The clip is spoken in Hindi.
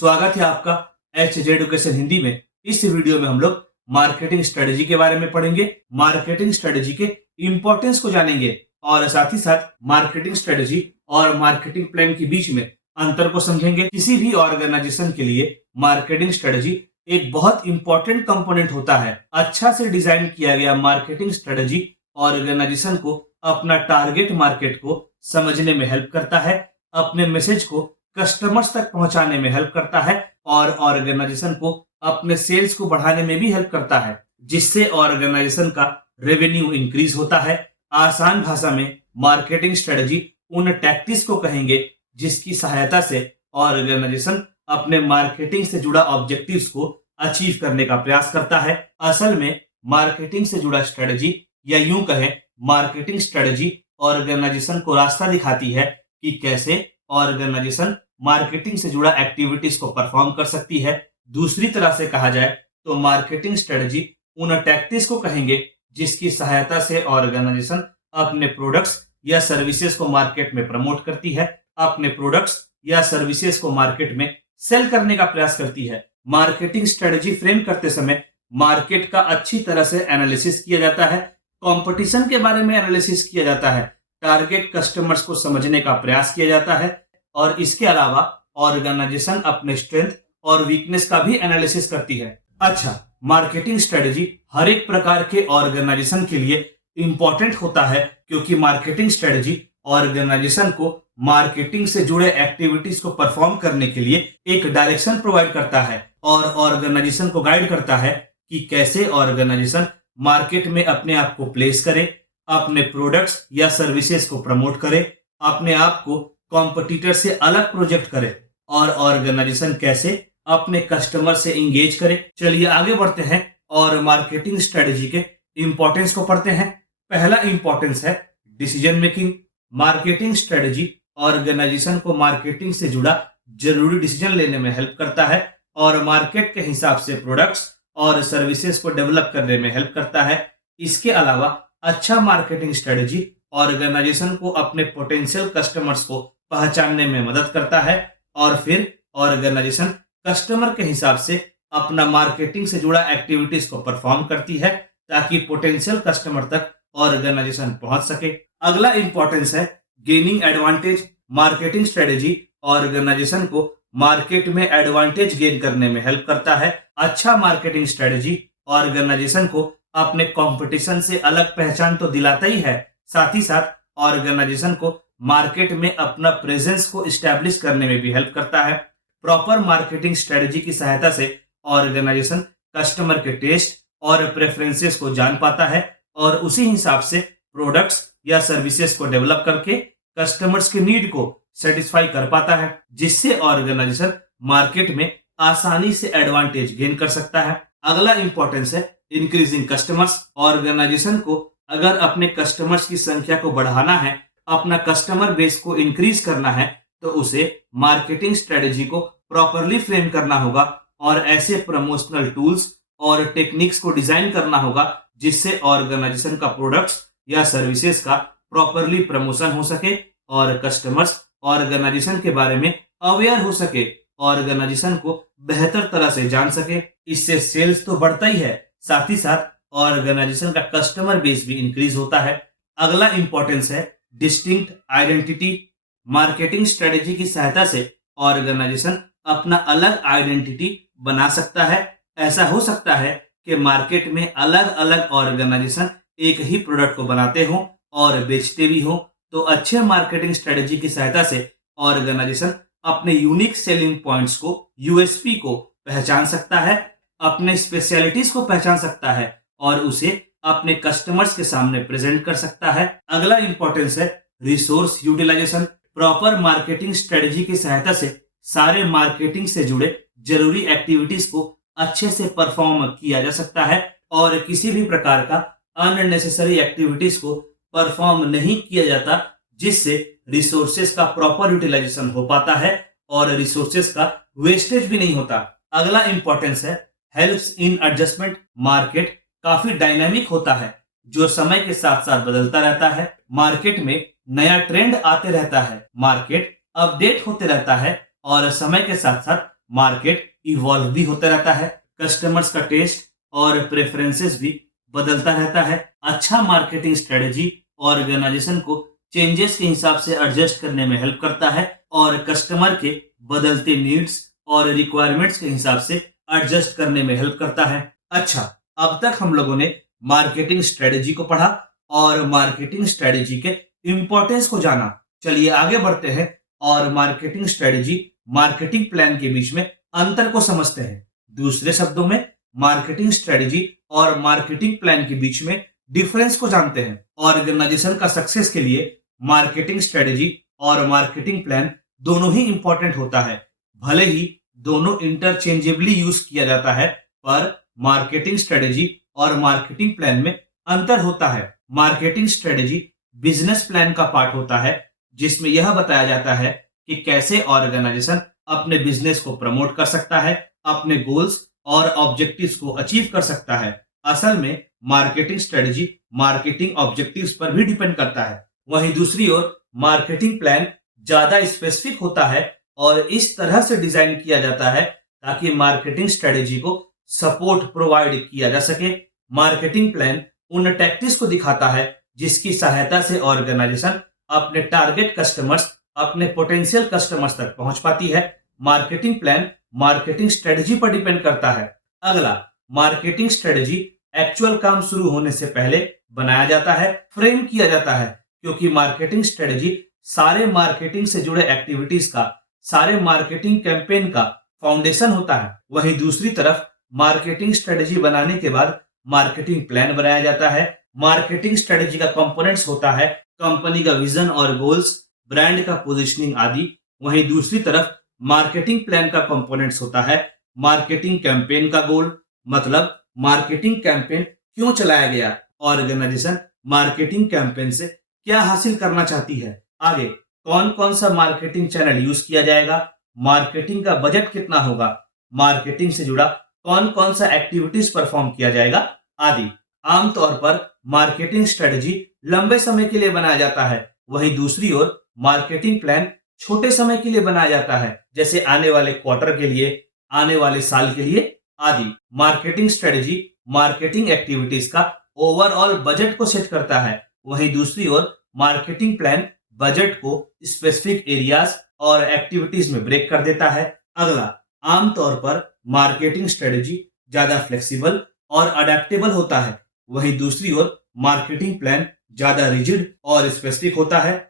स्वागत है आपका एचजे एडुकेशन हिंदी में। इस वीडियो में हम लोग मार्केटिंग स्ट्रेटजी के बारे में पढ़ेंगे, मार्केटिंग स्ट्रेटजी के इंपॉर्टेंस को जानेंगे और साथ ही साथ मार्केटिंग स्ट्रेटजी और मार्केटिंग प्लान के बीच में अंतर को समझेंगे। किसी भी ऑर्गेनाइजेशन के लिए मार्केटिंग स्ट्रेटजी एक बहुत इंपॉर्टेंट कंपोनेंट होता है। अच्छा से डिजाइन किया गया मार्केटिंग स्ट्रेटजी ऑर्गेनाइजेशन को अपना टारगेट मार्केट को समझने में हेल्प करता है, अपने मैसेज को कस्टमर्स तक पहुंचाने में हेल्प करता है और ऑर्गेनाइजेशन को अपने सेल्स को बढ़ाने में भी हेल्प करता है, जिससे ऑर्गेनाइजेशन का रेवेन्यू इंक्रीज होता है। आसान भाषा में मार्केटिंग स्ट्रेटजी उन टैक्टिक्स को कहेंगे जिसकी सहायता से ऑर्गेनाइजेशन अपने मार्केटिंग से जुड़ा ऑब्जेक्टिव्स को अचीव करने का प्रयास करता है। असल में मार्केटिंग से जुड़ा स्ट्रेटजी या यूं कहें मार्केटिंग स्ट्रेटजी ऑर्गेनाइजेशन को रास्ता दिखाती है कि कैसे ऑर्गेनाइजेशन मार्केटिंग से जुड़ा एक्टिविटीज को परफॉर्म कर सकती है। दूसरी तरह से कहा जाए तो मार्केटिंग स्ट्रेटजी उन टैक्टिक्स को कहेंगे जिसकी सहायता से ऑर्गेनाइजेशन अपने प्रोडक्ट्स या सर्विसेज को मार्केट में प्रमोट करती है, अपने प्रोडक्ट्स या सर्विसेज को मार्केट में सेल करने का प्रयास करती है। मार्केटिंग स्ट्रेटजी फ्रेम करते समय मार्केट का अच्छी तरह से एनालिसिस किया जाता है, कंपटीशन के बारे में एनालिसिस किया जाता है, टारगेट कस्टमर्स को समझने का प्रयास किया जाता है और इसके अलावा ऑर्गेनाइजेशन अपने स्ट्रेंथ और वीकनेस का भी एनालिसिस करती है। अच्छा, मार्केटिंग स्ट्रेटजी हर एक प्रकार के ऑर्गेनाइजेशन के लिए इंपॉर्टेंट होता है क्योंकि मार्केटिंग स्ट्रेटजी ऑर्गेनाइजेशन को मार्केटिंग से जुड़े एक्टिविटीज को परफॉर्म करने के लिए एक डायरेक्शन प्रोवाइड करता है और ऑर्गेनाइजेशन को गाइड करता है कि कैसे ऑर्गेनाइजेशन मार्केट में अपने आप को प्लेस करे, अपने प्रोडक्ट्स या सर्विसेज को प्रमोट करे, अपने आप को कॉम्पिटिटर से अलग प्रोजेक्ट करे और ऑर्गेनाइजेशन कैसे अपने कस्टमर से इंगेज करे। चलिए आगे बढ़ते हैं और मार्केटिंग स्ट्रेटजी के इंपॉर्टेंस को पढ़ते हैं। पहला इंपॉर्टेंस है decision making. Marketing strategy organisation को मार्केटिंग से जुड़ा जरूरी डिसीजन लेने में हेल्प करता है और मार्केट के हिसाब से प्रोडक्ट्स और सर्विसेज को डेवलप करने में हेल्प करता है। इसके अलावा अच्छा मार्केटिंग स्ट्रेटजी ऑर्गेनाइजेशन को अपने पोटेंशियल कस्टमर्स को पहचानने में मदद करता है और फिर ऑर्गेनाइजेशन कस्टमर के हिसाब से अपना मार्केटिंग से जुड़ा एक्टिविटीज को परफॉर्म करती है ताकि पोटेंशियल कस्टमर तक ऑर्गेनाइजेशन पहुंच सके। अगला इंपॉर्टेंस है gaining advantage. Marketing strategy organisation को मार्केट में एडवांटेज गेन करने में हेल्प करता है। अच्छा मार्केटिंग स्ट्रेटजी ऑर्गेनाइजेशन को अपने कंपटीशन से अलग पहचान तो दिलाता ही है, साथ ही साथ ऑर्गेनाइजेशन को मार्केट में अपना प्रेजेंस को इस्टेब्लिश करने में भी हेल्प करता है। प्रॉपर मार्केटिंग स्ट्रेटजी की सहायता से ऑर्गेनाइजेशन कस्टमर के टेस्ट और प्रेफरेंसेस को जान पाता है और उसी हिसाब से प्रोडक्ट्स या सर्विसेज को डेवलप करके कस्टमर्स के नीड को सेटिस्फाई कर पाता है, जिससे ऑर्गेनाइजेशन मार्केट में आसानी से एडवांटेज गेन कर सकता है। अगला इंपॉर्टेंस है इंक्रीजिंग कस्टमर्स। ऑर्गेनाइजेशन को अगर अपने कस्टमर्स की संख्या को बढ़ाना है, अपना कस्टमर बेस को इंक्रीज करना है, तो उसे मार्केटिंग स्ट्रेटजी को प्रॉपरली फ्रेम करना होगा और ऐसे प्रमोशनल टूल्स और टेक्निक्स को डिजाइन करना होगा जिससे ऑर्गेनाइजेशन का प्रोडक्ट्स या सर्विसेज का प्रॉपरली प्रमोशन हो सके और कस्टमर्स ऑर्गेनाइजेशन के बारे में अवेयर हो सके, ऑर्गेनाइजेशन को बेहतर तरह से जान सके। इससे सेल्स तो बढ़ता ही है, साथ ही साथ ऑर्गेनाइजेशन का कस्टमर बेस भी इंक्रीज होता है। अगला इंपॉर्टेंस है डिस्टिंक्ट आइडेंटिटी। मार्केटिंग स्ट्रेटजी की सहायता से ऑर्गेनाइजेशन अपना अलग आइडेंटिटी बना सकता है। ऐसा हो सकता है कि मार्केट में अलग अलग ऑर्गेनाइजेशन एक ही प्रोडक्ट को बनाते हो और बेचते भी हो, तो अच्छे मार्केटिंग स्ट्रेटजी की सहायता से ऑर्गेनाइजेशन अपने यूनिक सेलिंग पॉइंट्स को, यूएसपी को पहचान सकता है, अपने स्पेशलिटीज को पहचान सकता है और उसे अपने कस्टमर्स के सामने प्रेजेंट कर सकता है। अगला इंपॉर्टेंस है resource utilisation. Proper marketing strategy की सहायता से सारे मार्केटिंग से जुड़े जरूरी एक्टिविटीज को अच्छे से परफॉर्म किया जा सकता है और किसी भी प्रकार का अननेसेसरी एक्टिविटीज को परफॉर्म नहीं किया जाता, जिससे रिसोर्सेज का प्रॉपर यूटिलाइजेशन हो पाता है और रिसोर्सेज का वेस्टेज भी नहीं होता। अगला इंपॉर्टेंस है हेल्प्स इन एडजस्टमेंट। मार्केट काफी डायनामिक होता है जो समय के साथ साथ बदलता रहता है। मार्केट में नया ट्रेंड आते रहता है, मार्केट अपडेट होते रहता है और समय के साथ साथ मार्केट इवॉल्व भी होता रहता है, कस्टमर्स का टेस्ट और प्रेफरेंसेस भी बदलता रहता है। अच्छा मार्केटिंग स्ट्रेटेजी ऑर्गेनाइजेशन को चेंजेस के हिसाब से एडजस्ट करने में हेल्प करता है और कस्टमर के बदलते नीड्स और रिक्वायरमेंट्स के हिसाब से एडजस्ट करने में हेल्प करता है। अच्छा, अब तक हम लोगों ने मार्केटिंग स्ट्रेटेजी को पढ़ा और मार्केटिंग स्ट्रेटेजी के इंपॉर्टेंस को जाना। चलिए आगे बढ़ते हैं और मार्केटिंग स्ट्रेटेजी मार्केटिंग प्लान के बीच में अंतर को समझते हैं। दूसरे शब्दों में मार्केटिंग स्ट्रेटेजी और मार्केटिंग प्लान के बीच में डिफरेंस को जानते हैं। ऑर्गेनाइजेशन का सक्सेस के लिए मार्केटिंग स्ट्रेटेजी और मार्केटिंग प्लान दोनों ही इंपॉर्टेंट होता है। भले ही दोनों इंटरचेंजेबली यूज किया जाता है, पर मार्केटिंग स्ट्रेटेजी और मार्केटिंग प्लान में अंतर होता है। मार्केटिंग स्ट्रेटेजी बिजनेस प्लान का पार्ट होता है, जिसमें यह बताया जाता है कि कैसे ऑर्गेनाइजेशन अपने बिजनेस को प्रमोट कर सकता है, अपने गोल्स और ऑब्जेक्टिव्स को अचीव कर सकता है। असल में मार्केटिंग स्ट्रेटेजी मार्केटिंग ऑब्जेक्टिव्स पर भी डिपेंड करता है। वहीं दूसरी ओर मार्केटिंग प्लान ज्यादा स्पेसिफिक होता है और इस तरह से डिजाइन किया जाता है ताकि मार्केटिंग स्ट्रेटेजी को सपोर्ट प्रोवाइड किया जा सके। मार्केटिंग प्लान उन टैक्टिक्स को दिखाता है जिसकी सहायता से ऑर्गेनाइजेशन अपने टारगेट कस्टमर्स, अपने पोटेंशियल कस्टमर्स तक पहुंच पाती है। मार्केटिंग प्लान मार्केटिंग स्ट्रेटेजी पर डिपेंड करता है। अगला, मार्केटिंग स्ट्रेटेजी एक्चुअल काम शुरू होने से पहले बनाया जाता है, फ्रेम किया जाता है, क्योंकि मार्केटिंग स्ट्रेटेजी सारे मार्केटिंग से जुड़े एक्टिविटीज का, सारे मार्केटिंग कैंपेन का फाउंडेशन होता है। वहीं दूसरी तरफ मार्केटिंग स्ट्रेटेजी बनाने के बाद मार्केटिंग प्लान बनाया जाता है। मार्केटिंग स्ट्रेटेजी का कंपोनेंट्स होता है कंपनी का विजन और गोल्स, ब्रांड का पोजीशनिंग आदि। वहीं दूसरी तरफ मार्केटिंग प्लान का कंपोनेंट्स होता है मार्केटिंग कैंपेन का गोल, मतलब मार्केटिंग कैंपेन क्यों चलाया गया, ऑर्गेनाइजेशन मार्केटिंग कैंपेन से क्या हासिल करना चाहती है, आगे कौन कौन सा मार्केटिंग चैनल यूज किया जाएगा, मार्केटिंग का बजट कितना होगा, मार्केटिंग से जुड़ा कौन कौन सा एक्टिविटीज परफॉर्म किया जाएगा आदि। आमतौर पर मार्केटिंग स्ट्रेटेजी लंबे समय के लिए बनाया जाता है, वहीं दूसरी ओर मार्केटिंग प्लान छोटे समय के लिए बनाया जाता है, जैसे आने वाले क्वार्टर के लिए, आने वाले साल के लिए आदि। मार्केटिंग स्ट्रेटेजी मार्केटिंग एक्टिविटीज का ओवरऑल बजट को सेट करता है, वहीं दूसरी ओर मार्केटिंग प्लान बजट को स्पेसिफिक एरियाज और एक्टिविटीज में ब्रेक कर देता है। अगला, आमतौर पर मार्केटिंग स्ट्रेटेजी ज्यादा फ्लेक्सिबल और अडेप्टेबल होता है, वहीं दूसरी ओर मार्केटिंग प्लान ज्यादा रिजिड और स्पेसिफिक होता है।